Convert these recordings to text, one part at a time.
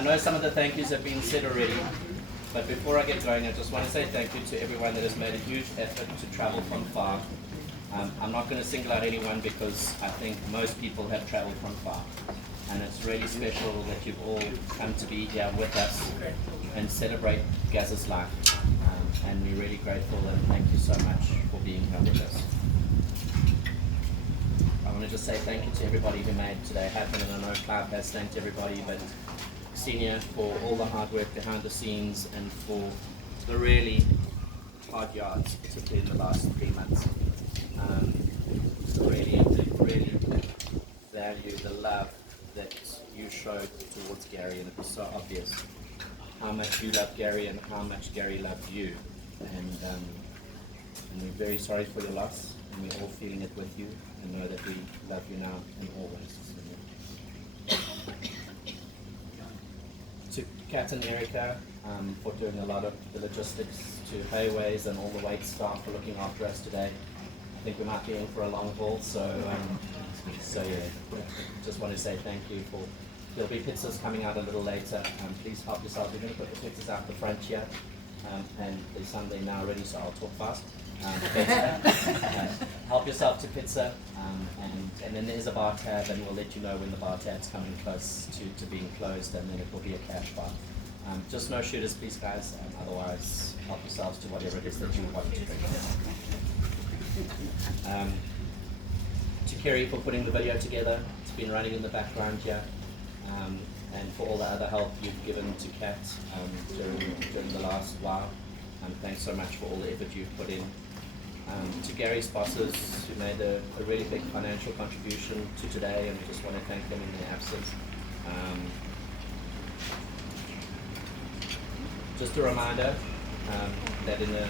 I know some of the thank yous have been said already, but before I get going, I just want to say thank you to everyone that has made a huge effort to travel from far. I'm not going to single out anyone because I think most people have traveled from far. And it's really special that you've all come to be here with us and celebrate Gaz's life. And we're really grateful and thank you so much for being here with us. I want to just say thank you to everybody who made today happen, and I know Clive has thanked everybody, but Senior for all the hard work behind the scenes and for the really hard yards, particularly in the last 3 months. Really value the love that you showed towards Gary, and it was so obvious how much you love Gary and how much Gary loved you. And we're very sorry for your loss, and we're all feeling it with you, and know that we love you now and always. To Kat and Erica for doing a lot of the logistics, to Hayways and all the wait staff for looking after us today. I think we might be in for a long haul, so yeah, just want to say thank you. There'll be pizzas coming out a little later. Please help yourself. We're going to put the pizzas out the front here, and there's some there now ready, so I'll talk fast. Help yourself to pizza, and then there's a bar tab, and we'll let you know when the bar tab's coming close to being closed, and then it will be a cash bar. Just no shooters, please, guys. Otherwise, help yourselves to whatever it is that you want to drink. To Kerry for putting the video together. It's been running in the background here. And for all the other help you've given to Kat during the last while. Thanks so much for all the effort you've put in. To Gary's bosses, who made a really big financial contribution to today, and we just want to thank them in their absence. Just a reminder that in a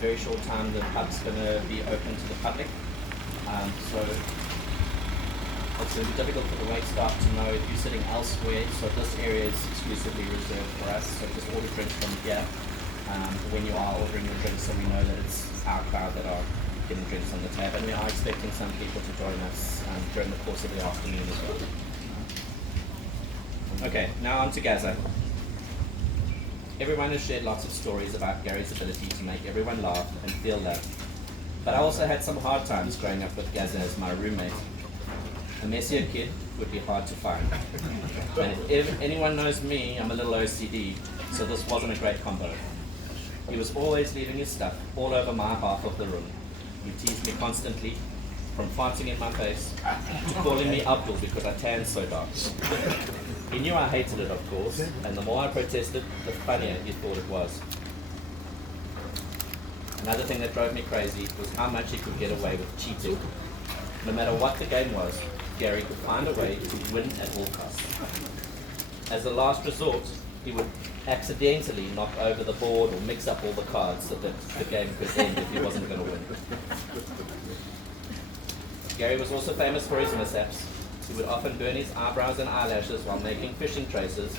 very short time the pub's going to be open to the public. So it's going to be difficult for the wait staff to know if you're sitting elsewhere, so this area is exclusively reserved for us, so just order drinks from here when you are ordering your drinks, so we know that it's our crowd that are getting drinks on the tab, and we are expecting some people to join us during the course of the afternoon as well. Okay, now on to Gaza. Everyone has shared lots of stories about Gary's ability to make everyone laugh and feel loved, but I also had some hard times growing up with Gaza as my roommate. A messier kid would be hard to find. And if anyone knows me, I'm a little OCD, so this wasn't a great combo. He was always leaving his stuff all over my half of the room. He teased me constantly, from farting in my face to calling me Abdul because I tanned so dark. He knew I hated it, of course, and the more I protested, the funnier he thought it was. Another thing that drove me crazy was how much he could get away with cheating. No matter what the game was, Gary could find a way to win at all costs. As a last resort, he would accidentally knock over the board or mix up all the cards so that the game could end if he wasn't going to win. Gary was also famous for his mishaps. He would often burn his eyebrows and eyelashes while making fishing traces,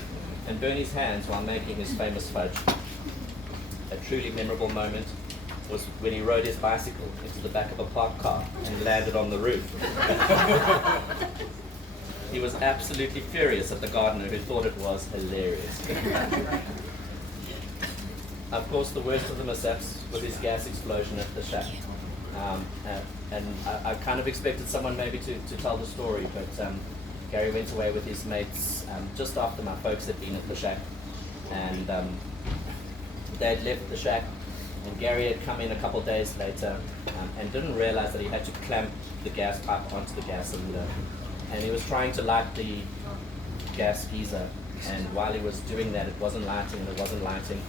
and burn his hands while making his famous fudge. A truly memorable moment was when he rode his bicycle into the back of a parked car and landed on the roof. He was absolutely furious at the gardener, who thought it was hilarious. Of course, the worst of the mishaps was his gas explosion at the shack. And I kind of expected someone maybe to tell the story, but Gary went away with his mates just after my folks had been at the shack. And they had left the shack, and Gary had come in a couple days later and didn't realize that he had to clamp the gas pipe onto the gas cylinder. And he was trying to light the gas geyser, and while he was doing that, it wasn't lighting.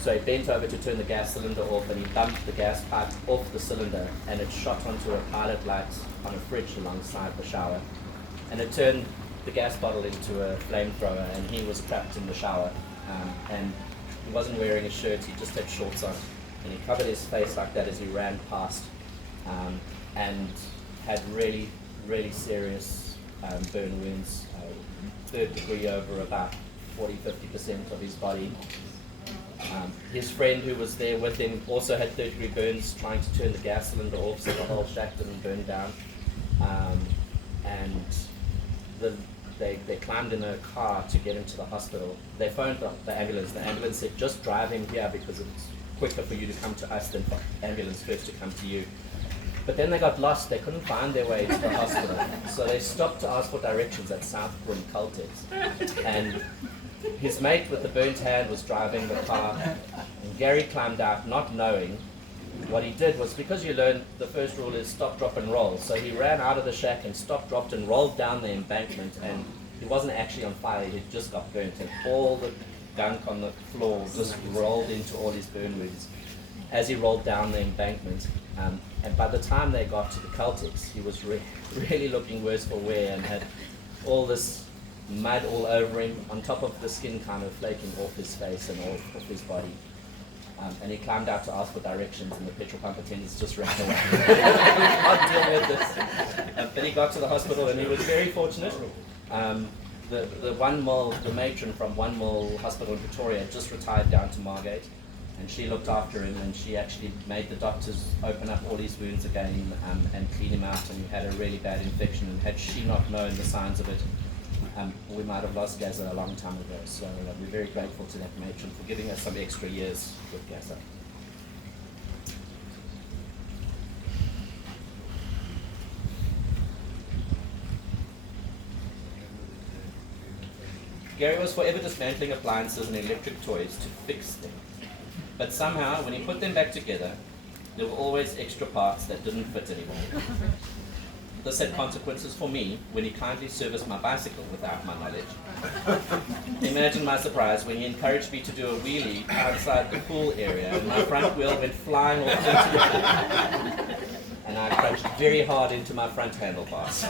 So he bent over to turn the gas cylinder off, and he bumped the gas pipe off the cylinder, and it shot onto a pilot light on a fridge alongside the shower. And it turned the gas bottle into a flamethrower, and he was trapped in the shower. And he wasn't wearing a shirt, he just had shorts on. And he covered his face like that as he ran past, and had really, really serious burn wounds, third degree over about 40-50% of his body. His friend who was there with him also had third degree burns trying to turn the gas cylinder off so the whole shack didn't burn down. And they climbed in a car to get into the hospital. They phoned the ambulance. The ambulance said, just drive him here because it's quicker for you to come to us than for ambulance first to come to you. But then they got lost. They couldn't find their way to the hospital. So they stopped to ask for directions at South Brim Caltex. And his mate with the burnt hand was driving the car. And Gary climbed out not knowing. What he did was, because you learn the first rule is stop, drop and roll. So he ran out of the shack and stopped, dropped and rolled down the embankment, and he wasn't actually on fire, he just got burnt, and all the gunk on the floor just rolled into all his burn wounds as he rolled down the embankment. And by the time they got to the Caltex, he was really looking worse for wear and had all this mud all over him, on top of the skin kind of flaking off his face and off his body. And he climbed out to ask for directions, and the petrol pump attendants just ran away. I'll deal with this. But he got to the hospital, and he was very fortunate. The matron from 1 Mile Hospital in Pretoria had just retired down to Margate, and she looked after him, and she actually made the doctors open up all his wounds again and clean him out, and he had a really bad infection, and had she not known the signs of it, we might have lost Gaza a long time ago. So we're very grateful to that matron for giving us some extra years with Gaza. Gary was forever dismantling appliances and electric toys to fix them. But somehow, when he put them back together, there were always extra parts that didn't fit anymore. This had consequences for me when he kindly serviced my bicycle without my knowledge. Imagine my surprise when he encouraged me to do a wheelie outside the pool area, and my front wheel went flying off into the pool, and I crunched very hard into my front handlebars.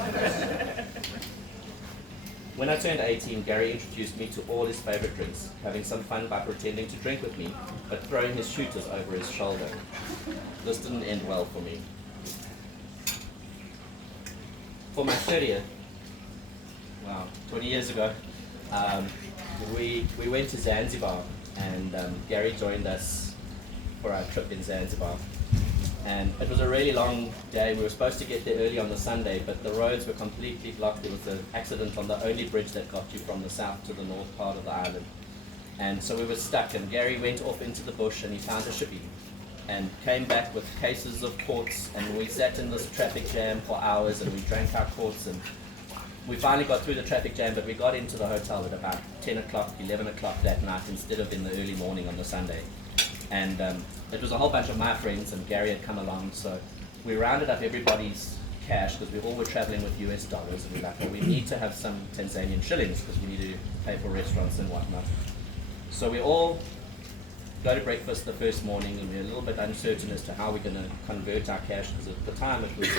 When I turned 18, Gary introduced me to all his favorite drinks, having some fun by pretending to drink with me, but throwing his shooters over his shoulder. This didn't end well for me. For my 30th, 20 years ago, we went to Zanzibar, and Gary joined us for our trip in Zanzibar. And it was a really long day. We were supposed to get there early on the Sunday, but the roads were completely blocked. There was an accident on the only bridge that got you from the south to the north part of the island. And so we were stuck, and Gary went off into the bush and he found a shippy and came back with cases of quartz, and we sat in this traffic jam for hours and we drank our quartz, and we finally got through the traffic jam, but we got into the hotel at about 10 o'clock, 11 o'clock that night instead of in the early morning on the Sunday. And it was a whole bunch of my friends, and Gary had come along, so we rounded up everybody's cash because we all were traveling with US dollars, and we were like, well, we need to have some Tanzanian shillings because we need to pay for restaurants and whatnot. So we all go to breakfast the first morning, and we're a little bit uncertain as to how we're going to convert our cash, because at the time it was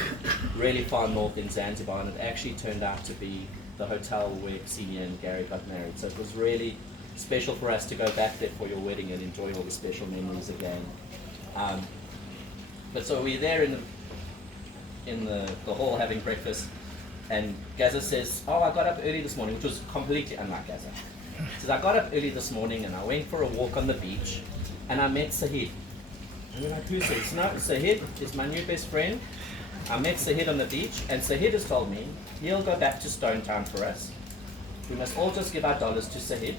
really far north in Zanzibar, and it actually turned out to be the hotel where Xenia and Gary got married. So it was really special for us to go back there for your wedding and enjoy all the special memories again. But so we're there in the hall having breakfast, and Gaza says, oh, I got up early this morning, which was completely unlike Gaza. He says, I got up early this morning and I went for a walk on the beach, and I met Sahid. And we're like, who's this? No, Sahid is my new best friend. I met Sahid on the beach, and Sahid has told me he'll go back to Stone Town for us. We must all just give our dollars to Sahid,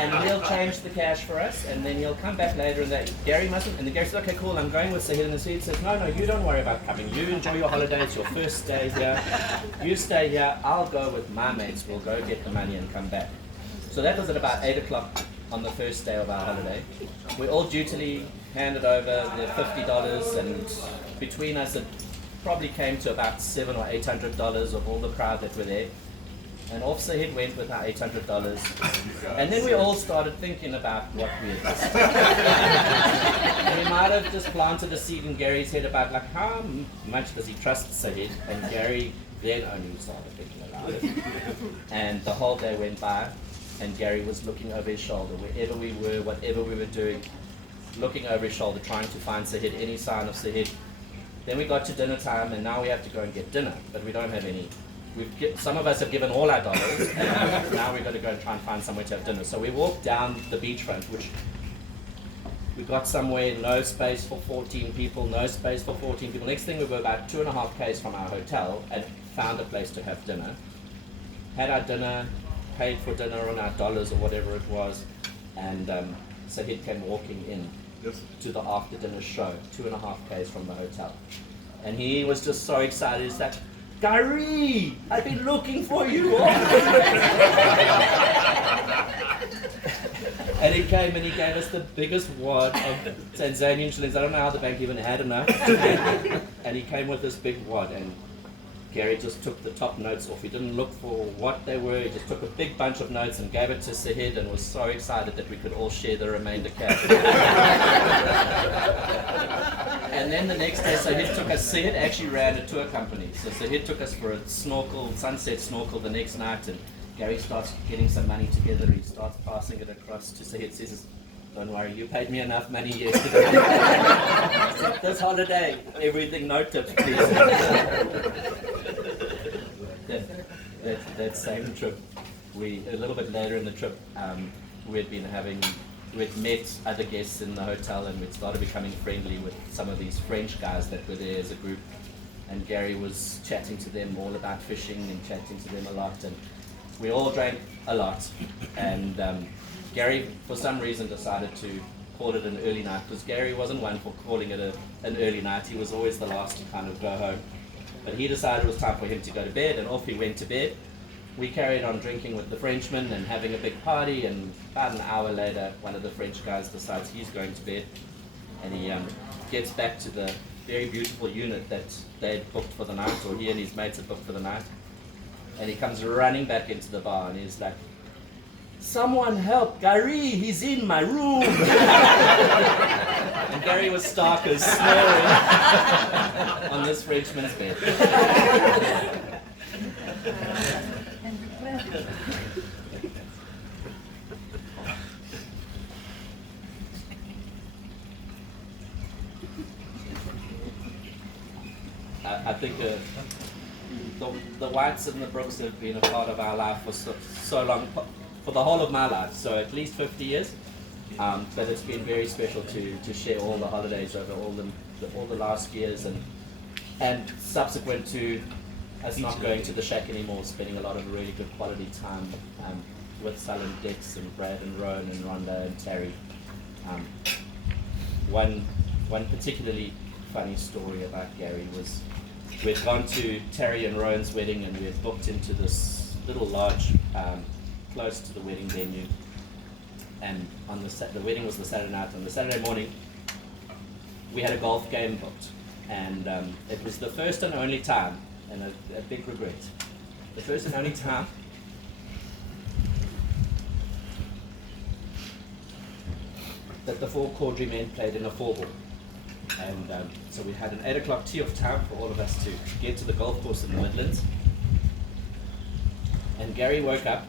and he'll change the cash for us, and then he'll come back later, and that Gary mustn't. And the Gary says, okay, cool, I'm going with Sahid. And the Sahid says, no, you don't worry about coming. You enjoy your holiday. It's your first day here. You stay here. I'll go with my mates. We'll go get the money and come back. So that was at about 8 o'clock on the first day of our holiday. We all dutifully handed over the $50, and between us it probably came to about $700 or $800 of all the crowd that were there. And off Sahid went with our $800. And then we all started thinking about what we had missed. And we might have just planted a seed in Gary's head about like how much does he trust Sahid? And Gary then only started thinking about it. And the whole day went by, and Gary was looking over his shoulder wherever we were, whatever we were doing, looking over his shoulder, trying to find Sahid, any sign of Sahid. Then we got to dinner time, and now we have to go and get dinner, but we don't have any. Some of us have given all our dollars, and now we've got to go and try and find somewhere to have dinner. So we walked down the beachfront, which we got somewhere, no space for 14 people, no space for 14 people. Next thing we were about 2.5 k's from our hotel, and found a place to have dinner, had our dinner, paid for dinner on our dollars or whatever it was, and Sahid came walking in to the after dinner show, 2.5 k's from the hotel. And he was just so excited. He's like, Cawdry, I've been looking for you. And he came and he gave us the biggest wad of Tanzanian shillings. I don't know how the bank even had enough. And he came with this big wad, and Gary just took the top notes off. He didn't look for what they were. He just took a big bunch of notes and gave it to Sahid, and was so excited that we could all share the remainder cash. And then the next day, Sahid actually ran a tour company. So Sahid took us for a sunset snorkel the next night, and Gary starts getting some money together. He starts passing it across to Sahid. Says, don't worry, you paid me enough money yesterday. Said, this holiday, everything no tips, please. that same trip, a little bit later in the trip, we'd met other guests in the hotel, and we'd started becoming friendly with some of these French guys that were there as a group. And Gary was chatting to them all about fishing and chatting to them a lot. And we all drank a lot. And Gary, for some reason, decided to call it an early night, because Gary wasn't one for calling it an early night. He was always the last to kind of go home. But he decided it was time for him to go to bed, and off he went to bed. We carried on drinking with the Frenchmen and having a big party, and about an hour later, one of the French guys decides he's going to bed, and he gets back to the very beautiful unit that they had booked for the night, or he and his mates had booked for the night, and he comes running back into the bar, and he's like, someone help Cawdry, he's in my room. And Gary was stark as snoring on this Frenchman's bed. I think the Whites and the Brooks have been a part of our life for so long, for the whole of my life, so at least 50 years. But it's been very special to share all the holidays over all the last years, and subsequent to us not going to the shack anymore, spending a lot of really good quality time with Sullen, Dex, and Brad, and Roan, and Rhonda, and Terry. One particularly funny story about Gary was we'd gone to Terry and Roan's wedding, and we had booked into this little lodge close to the wedding venue. And on the wedding was the Saturday night. On the Saturday morning, we had a golf game booked, and it was the first and only time, and a big regret, the first and only time that the 4 Cawdry men played in a 4-ball. And so we had an 8 o'clock tee-off time for all of us to get to the golf course in the Midlands. And Gary woke up,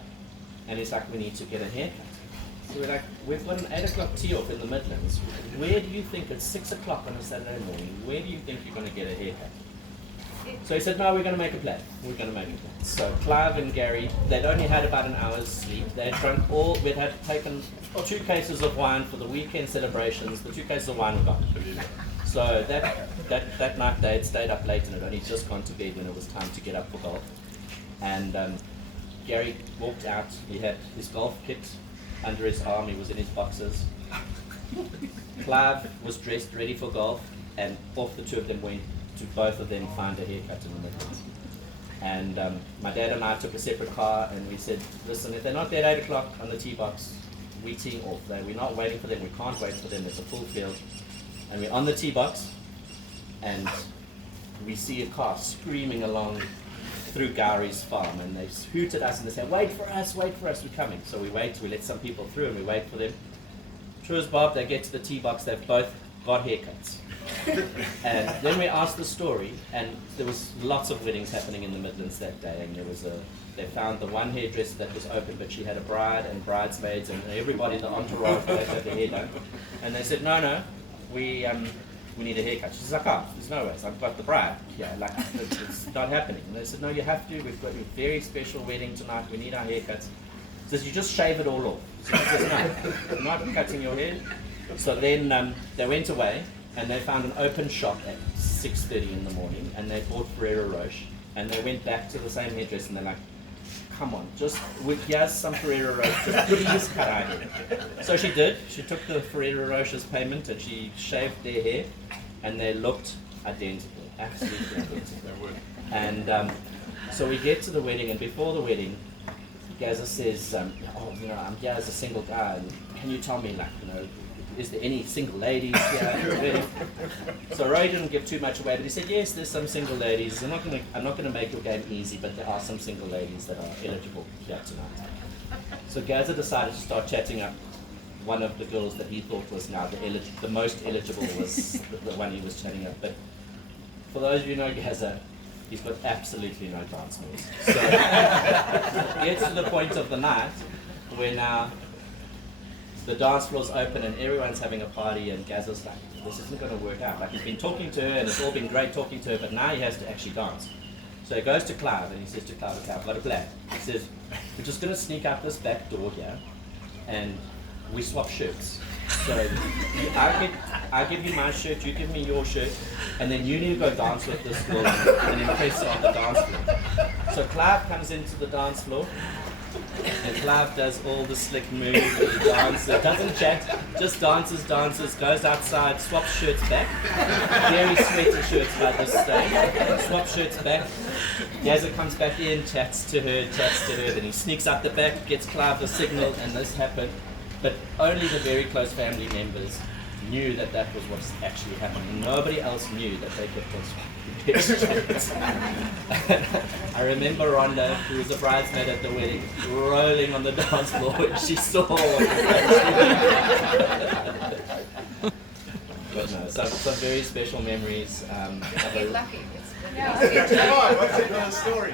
and he's like, we need to get a haircut. So we're like, we've got an 8 o'clock tee-off in the Midlands. Where do you think, it's 6 o'clock on a Saturday morning, where do you think you're going to get a haircut? So he said, no, we're going to make a plan. We're going to make a plan. So Clive and Gary, they'd only had about an hour's sleep. They had drunk we'd had taken 2 cases of wine for the weekend celebrations. The 2 cases of wine were gone. So that night they had stayed up late, and had only just gone to bed when it was time to get up for golf. And Gary walked out. He had his golf kit under his arm. He was in his boxers. Clive was dressed, ready for golf, and off the 2 of them went to both of them find a haircut in the Midlands. And my dad and I took a separate car, and we said, listen, if they're not there at 8 o'clock on the tee box, we're teeing off. We're not waiting for them. We can't wait for them. It's a full field. And we're on the tee box, and we see a car screaming along through Gowrie's farm, and they hoot at us and they say, wait for us, we're coming. So we wait, we let some people through, and we wait for them. True as Bob, they get to the tee box, they've both got haircuts. And then we asked the story, and there was lots of weddings happening in the Midlands that day, and they found the one hairdresser that was open, but she had a bride and bridesmaids, and everybody, the entourage, they had their hair done. And they said, no, we need a haircut. She's like, oh, there's no ways, I've got the bride. Yeah, like, it's not happening. And they said, no, you have to, we've got a very special wedding tonight, we need our haircuts. She says, you just shave it all off. So she says, no, I'm not cutting your hair. So then they went away, and they found an open shop at 6:30 in the morning, and they bought Ferrero Rocher, And they went back to the same hairdresser and they're like, come on, just here's some Ferrero Rocher, please cut our hair. So she did. She took the Ferrero Rocher's payment and she shaved their hair, and they looked identical, absolutely identical. And so we get to the wedding, and before the wedding, Gaza says, I'm here as a single guy, and can you tell me, is there any single ladies here at the wedding? So Roy didn't give too much away, but he said, yes, there's some single ladies. I'm not gonna make your game easy, but there are some single ladies that are eligible here tonight. So Gaza decided to start chatting up one of the girls that he thought was now the most eligible was the one he was chatting up. But for those of you who know Gaza, he's got absolutely no dance moves. So it gets to the point of the night where now the dance floor's open and everyone's having a party, and Gaza's like, this isn't going to work out. Like, he's been talking to her and it's all been great talking to her, but now he has to actually dance. So he goes to Clive and he says to Clive, okay, I've got a plan. He says, we're just going to sneak out this back door here and we swap shirts. So I give you my shirt, you give me your shirt, and then you need to go dance with this girl and impress her on the dance floor. So Clive comes into the dance floor, and Clive does all the slick moves, he dances, doesn't chat, just dances, goes outside, swaps shirts back. Very sweaty shirts by this stage. Swaps shirts back. Gaza comes back in, chats to her, then he sneaks out the back, gets Clive the signal, and this happened. But only the very close family members knew that that was what's actually happening. Nobody else knew that they kept on swapping shirts. I remember Rhonda, who was a bridesmaid at the wedding, rolling on the dance floor when she saw what was happening. But no, some very special memories. You're lucky. What's it on the story?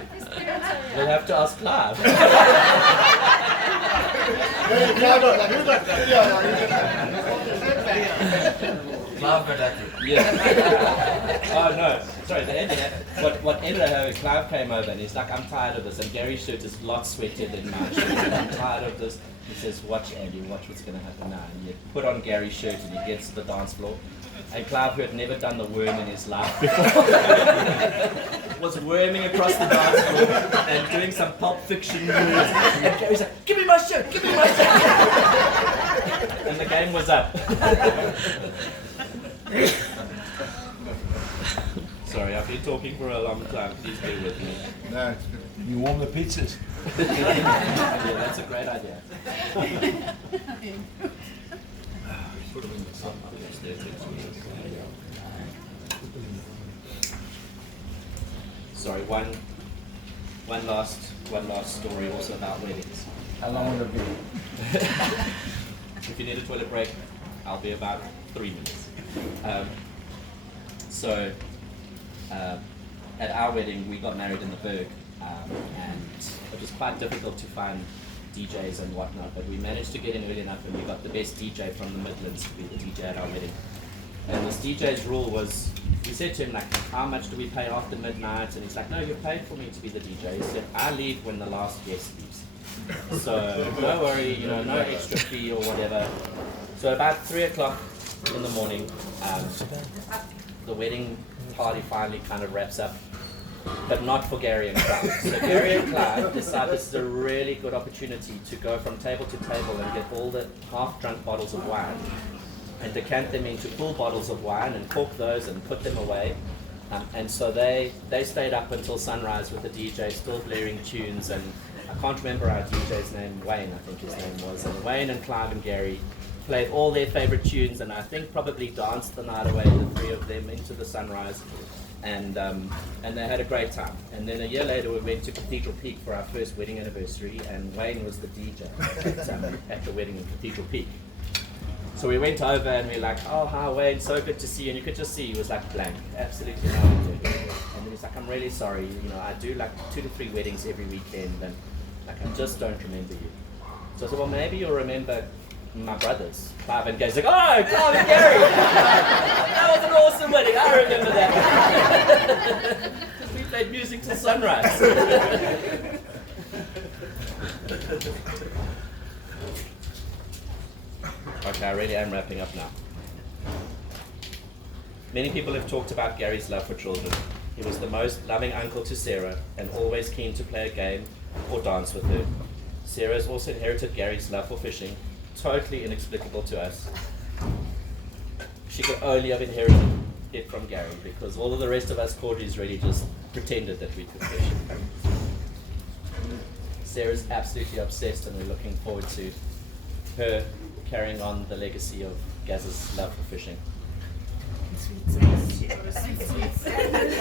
We'll have to ask Clive. Yeah. Oh no, sorry, the end of that. What ended up happening, Clive came over and he's like, I'm tired of this, and Gary's shirt is a lot sweatier than mine. I'm tired of this. He says, watch Andy, watch what's going to happen now. And you put on Gary's shirt and he gets to the dance floor. And Clive, who had never done the worm in his life before, was worming across the dance floor and doing some Pulp Fiction moves. And Gary's like, give me my shirt, give me my shirt. And the game was up. Sorry, I've been talking for a long time. Please bear with me. No, it's good. You warm the pizzas. Yeah, that's a great idea. Sorry, one last story also about weddings. How long will it be? If you need a toilet break, I'll be about 3 minutes. At our wedding, we got married in the Berg, and it was quite difficult to find DJs and whatnot, but we managed to get in early enough, and we got the best DJ from the Midlands to be the DJ at our wedding. And this DJ's rule was, we said to him, like, how much do we pay after midnight? And he's like, no, you've paid for me to be the DJ. He said, I leave when the last guest leaves. So don't worry, no extra fee or whatever. So about 3 o'clock in the morning, the wedding party finally kind of wraps up, but not for Gary and Clive. So Gary and Clive decide this is a really good opportunity to go from table to table and get all the half-drunk bottles of wine and decant them into full bottles of wine and cork those and put them away. And so they stayed up until sunrise with the DJ still blaring tunes, and I can't remember our DJ's name, Wayne I think his name was, and Wayne and Clive and Gary played all their favorite tunes, and I think probably danced the night away, the three of them, into the sunrise, and they had a great time. And then a year later we went to Cathedral Peak for our first wedding anniversary, and Wayne was the DJ at the wedding in Cathedral Peak. So we went over and we were like, oh, hi Wayne, so good to see you. And you could just see he was like blank, absolutely no idea. And then he's like, I'm really sorry, I do like 2 to 3 weddings every weekend, and like I just don't remember you. So I said, well, maybe you'll remember my brothers, Clive and Gary's like, oh, Clive and Gary! That was an awesome wedding, I remember that. Because we played music till sunrise. Okay, I really am wrapping up now. Many people have talked about Gary's love for children. He was the most loving uncle to Sarah and always keen to play a game or dance with her. Sarah has also inherited Gary's love for fishing, totally inexplicable to us. She could only have inherited it from Gary because all of the rest of us Cawdrys really just pretended that we could fish. Sarah's absolutely obsessed and we're looking forward to her carrying on the legacy of Gaz's love for fishing.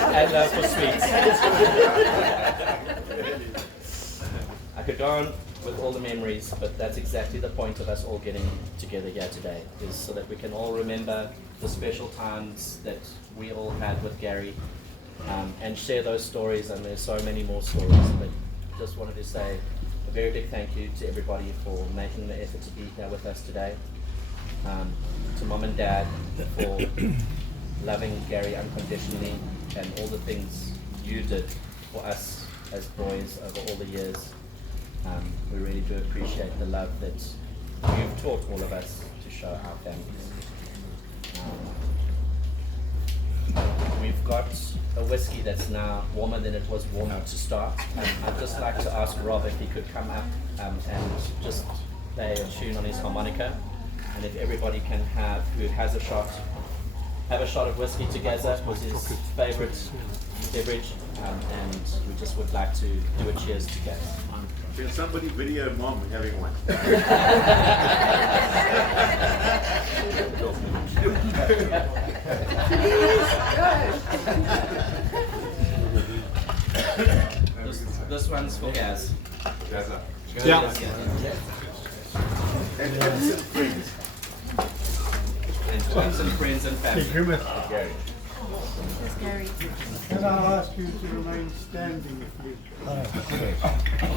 And love for sweets. I could go on with all the memories, but that's exactly the point of us all getting together here today, is so that we can all remember the special times that we all had with Gary, and share those stories, and there's so many more stories. But just wanted to say a very big thank you to everybody for making the effort to be here with us today. To Mom and Dad for loving Gary unconditionally and all the things you did for us as boys over all the years. We really do appreciate the love that you've taught all of us to show our families. We've got a whiskey that's now warmer than it was warmer to start. I'd just like to ask Rob if he could come up and just play a tune on his harmonica. And if everybody can have, who has a shot, have a shot of whiskey together. It was his favourite beverage, and we just would like to do a cheers together. Can somebody video Mom having one? This one's for Gaz. Yeah. And to some friends and family. Gary. Can I ask you to remain standing, please?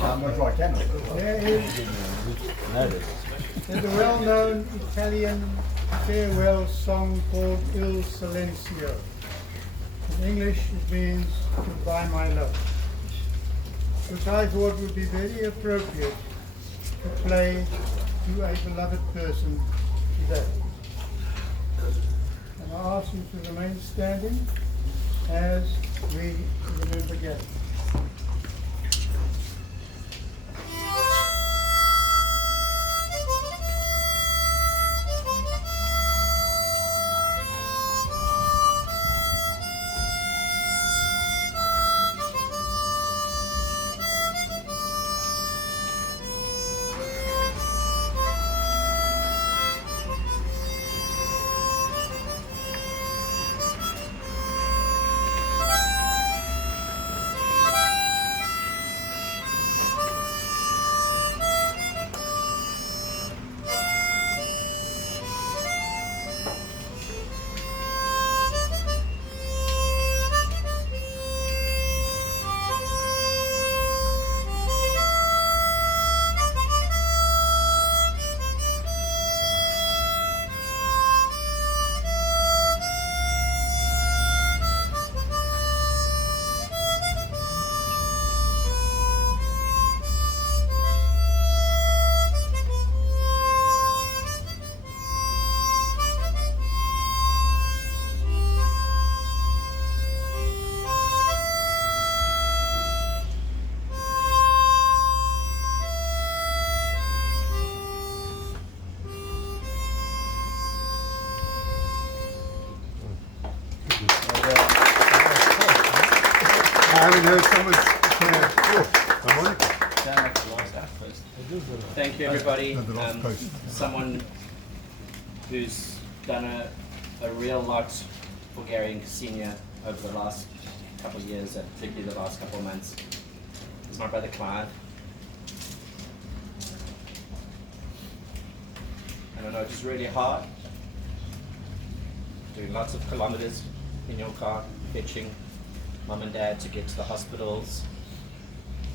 How much I can. There's a well-known Italian farewell song called Il Silenzio. In English it means Goodbye My Love, which I thought would be very appropriate to play to a beloved person today. And I ask you to remain standing as we remember Gary. I haven't heard someone harmonica. Thank you, everybody. No, the last post. Someone who's done a real lot for Gary and Senior over the last couple of years, and particularly the last couple of months, is my brother Clive. And I know it's really hard doing lots of kilometers in your car, fetching Mum and Dad to get to the hospitals,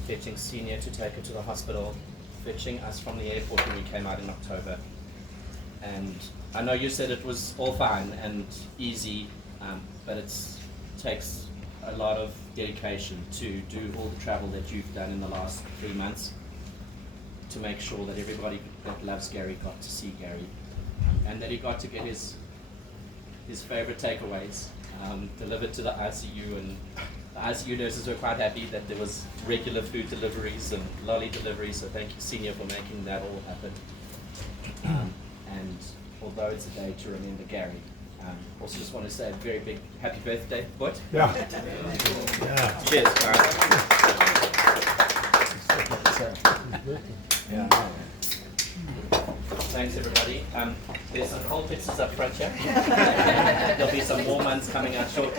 fetching Senior to take her to the hospital, fetching us from the airport when we came out in October. And I know you said it was all fine and easy, but it takes a lot of dedication to do all the travel that you've done in the last 3 months to make sure that everybody that loves Gary got to see Gary, and that he got to get his his favorite takeaways delivered to the ICU, and the ICU nurses were quite happy that there was regular food deliveries and lolly deliveries, so thank you, Senior, for making that all happen. And although it's a day to remember Gary, also just want to say a very big happy birthday, Butch. Yeah. Cheers, guys. Yeah. Thanks, everybody. There's some cold pizzas up front here. There'll be some more months coming out shortly.